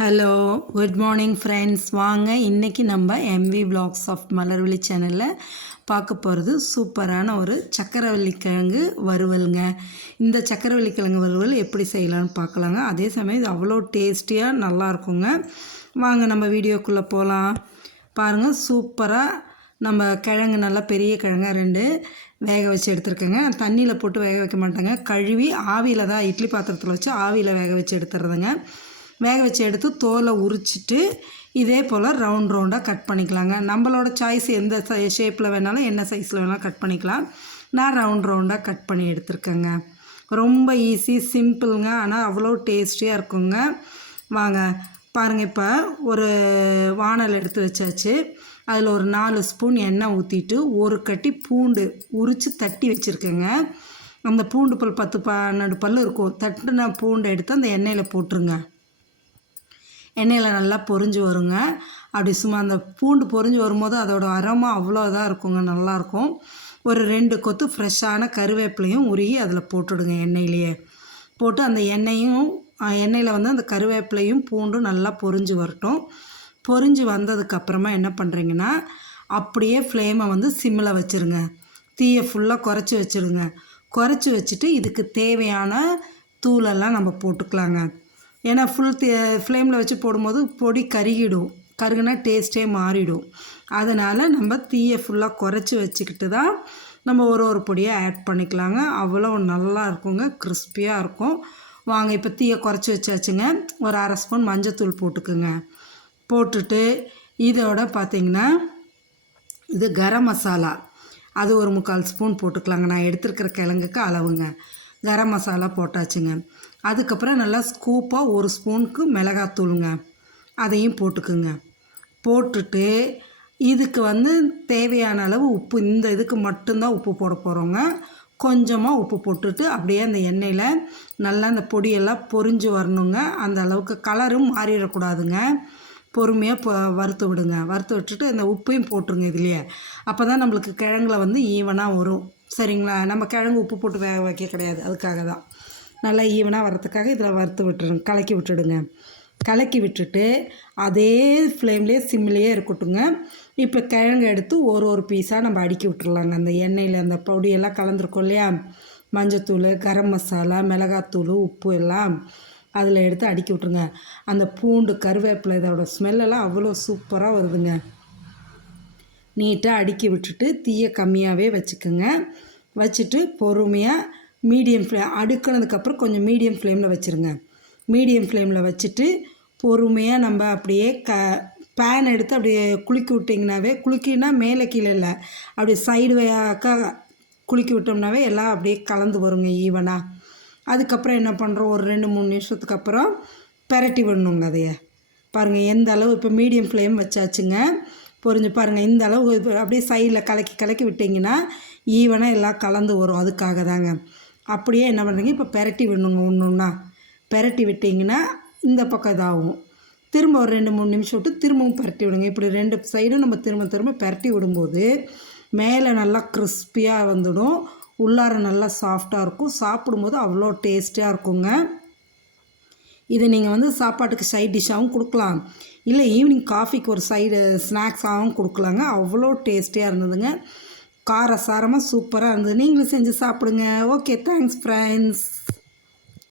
Hello good morning friends. வாங்க இன்றைக்கி நம்ம எம்வி vlogs ஆஃப் மலர்விழி சேனலில் பார்க்க போகிறது சூப்பரான ஒரு சக்கரவள்ளிக்கிழங்கு வறுவலுங்க. இந்த சக்கரவள்ளிக்கிழங்கு வறுவல் எப்படி செய்யலான்னு பார்க்கலாங்க. அதே சமயம் இது அவ்வளோ டேஸ்டியாக நல்லாயிருக்குங்க. வாங்க நம்ம வீடியோக்குள்ளே போகலாம். பாருங்கள், சூப்பராக நம்ம கிழங்கு நல்லா பெரிய கிழங்காக 2 வேக வச்சு எடுத்துருக்கேங்க. தண்ணியில் போட்டு வேக வைக்க மாட்டேங்க, கழுவி ஆவியில் தான் இட்லி பாத்திரத்தில் வச்சு ஆவியில் வேக வச்சு எடுத்துடுறதுங்க. வேக வச்சு எடுத்து தோலை உரிச்சிட்டு இதே போல் ரவுண்டாக கட் பண்ணிக்கலாங்க. நம்மளோட சாய்ஸ் எந்த ஷேப்பில் வேணாலும் என்ன சைஸில் வேணாலும் கட் பண்ணிக்கலாம். நான் ரவுண்டாக கட் பண்ணி எடுத்துருக்கேங்க. ரொம்ப ஈஸி, சிம்பிளுங்க, ஆனால் அவ்வளோ டேஸ்டியாக இருக்குங்க. வாங்க பாருங்கள், இப்போ ஒரு வானல் எடுத்து வச்சாச்சு. அதில் ஒரு 4 ஸ்பூன் எண்ணெய் ஊற்றிட்டு ஒரு கட்டி பூண்டு உரித்து தட்டி வச்சுருக்கேங்க. அந்த பூண்டு பல் 10-12 பல் இருக்கும். தட்டின பூண்டை எடுத்து அந்த எண்ணெயில் போட்டுருங்க. எண்ணெயில் நல்லா பொரிஞ்சு வருங்க. அப்படி சும்மா அந்த பூண்டு பொரிஞ்சு வரும்போது அதோட அரோமா அவ்வளோ இதாக இருக்குங்க, நல்லாயிருக்கும். ஒரு 2 கொத்து ஃப்ரெஷ்ஷான கருவேப்பிலையும் உருகி அதில் போட்டுடுங்க. எண்ணெயிலேயே போட்டு அந்த எண்ணெயில் வந்து அந்த கருவேப்பிலையும் பூண்டும் நல்லா பொரிஞ்சு வரட்டும். பொரிஞ்சு வந்ததுக்கப்புறமா என்ன பண்ணுறீங்கன்னா, அப்படியே ஃப்ளேமை வந்து சிம்மில் வச்சுருங்க. தீயை ஃபுல்லாக குறைச்சி வச்சுடுங்க. குறைச்சி வச்சுட்டு இதுக்கு தேவையான தூளெல்லாம் நம்ம போட்டுக்கலாங்க. ஏன்னா ஃப்ளேமில் வச்சு போடும்போது பொடி கருகுனா டேஸ்ட்டே மாறிடும். அதனால் நம்ம தீயை ஃபுல்லாக குறைச்சி வச்சுக்கிட்டு தான் நம்ம ஒரு பொடியாக ஆட் பண்ணிக்கலாங்க. அவ்வளோ நல்லா இருக்குங்க, கிறிஸ்பியாக இருக்கும். வாங்க இப்போ தீயை குறைச்சி வச்சாச்சுங்க. ஒரு 1/2 ஸ்பூன் மஞ்சத்தூள் போட்டுக்குங்க. போட்டுட்டு இதோட பார்த்திங்கன்னா இது கரம் மசாலா, அது ஒரு 3/4 ஸ்பூன் போட்டுக்கலாங்க. நான் எடுத்துருக்கிற கிழங்குக்கு அளவுங்க. கரம் மசாலா போட்டாச்சுங்க. அதுக்கப்புறம் நல்லா ஸ்கூப்பாக 1 ஸ்பூனுக்கு மிளகாத்தூளுங்க, அதையும் போட்டுக்குங்க. போட்டுட்டு இதுக்கு வந்து தேவையான அளவு உப்பு, இந்த இதுக்கு மட்டும்தான் உப்பு போட போகிறோங்க. கொஞ்சமாக உப்பு போட்டுட்டு அப்படியே அந்த எண்ணெயில் நல்லா அந்த பொடியெல்லாம் பொரிஞ்சு வரணுங்க. அந்த அளவுக்கு கலரும் மாறிடக்கூடாதுங்க. பொறுமையாக வறுத்து விடுங்க. வறுத்து விட்டுட்டு அந்த உப்பையும் போட்டுருங்க இதுலேயே. அப்போ தான் நம்மளுக்கு கிழங்குல வந்து ஈவனாக வரும். சரிங்களா? நம்ம கிழங்கு உப்பு போட்டு வேக வைக்க கிடையாது, அதுக்காக தான். நல்லா ஈவனாக வரத்துக்காக இதில் வறுத்து விட்டுருங்க, கலக்கி விட்டுடுங்க. கலக்கி விட்டுட்டு அதே ஃப்ளேம்லேயே சிம்லேயே இருக்கட்டுங்க. இப்போ கிழங்கு எடுத்து ஒரு பீஸாக நம்ம அடுக்கி விட்டுறலாங்க. அந்த எண்ணெயில் அந்த பொடியெல்லாம் கலந்துருக்கோம் இல்லையா, மஞ்சத்தூள், கரம் மசாலா, மிளகாத்தூள், உப்பு எல்லாம் அதில் எடுத்து அடுக்கி விட்ருங்க. அந்த பூண்டு, கருவேப்பிலை, இதோட ஸ்மெல்லெல்லாம் அவ்வளோ சூப்பராக வருதுங்க. நீட்டாக அடுக்கி விட்டுட்டு தீயை கம்மியாகவே வச்சுக்கோங்க. வச்சுட்டு பொறுமையாக மீடியம் அடுக்கினதுக்கப்புறம் கொஞ்சம் மீடியம் ஃப்ளேமில் வச்சுருங்க. மீடியம் ஃப்ளேமில் வச்சுட்டு பொறுமையாக நம்ம அப்படியே பேன் எடுத்து அப்படியே குலுக்கி விட்டிங்கனாவே, குலுக்கினா மேலே கீழே இல்லை, அப்படியே சைடு வேக்காக குலுக்கி விட்டோம்னாவே எல்லாம் அப்படியே கலந்து வருங்க ஈவனாக. அதுக்கப்புறம் என்ன பண்ணுறோம், ஒரு 2-3 நிமிஷத்துக்கு அப்புறம் பெரட்டி விடணுங்க. அதையே பாருங்கள் எந்த அளவு. இப்போ மீடியம் ஃப்ளேம் வச்சாச்சுங்க. பொரிஞ்சு பாருங்கள், இந்த அளவு அப்படியே சைடில் கலக்கி விட்டிங்கன்னா ஈவனாக எல்லாம் கலந்து வரும். அதுக்காக தாங்க. அப்படியே என்ன பண்ணுறீங்க, இப்போ பெரட்டி விடணுங்க. ஒன்றா பெரட்டி விட்டிங்கன்னா இந்த பக்கம் இதாகும். திரும்ப ஒரு 2-3 நிமிஷம் விட்டு திரும்பவும் பெரட்டி விடுங்க. இப்படி 2 சைடும் நம்ம திரும்ப பெரட்டி விடும்போது மேலே நல்லா கிறிஸ்பியாக வந்துடும், உள்ளார நல்லா சாஃப்டாக இருக்கும். சாப்பிடும்போது அவ்வளோ டேஸ்டியாக இருக்குங்க. இதை நீங்கள் வந்து சாப்பாட்டுக்கு சைட் டிஷ்ஷாகவும் கொடுக்கலாம், இல்லை ஈவினிங் காஃபிக்கு ஒரு சைடு ஸ்நாக்ஸாகவும் கொடுக்கலாங்க. அவ்வளோ டேஸ்டியாக இருந்ததுங்க. காரசாரமாக சூப்பராக இருந்தது. நீங்களும் செஞ்சு சாப்பிடுங்க. Okay, thanks friends.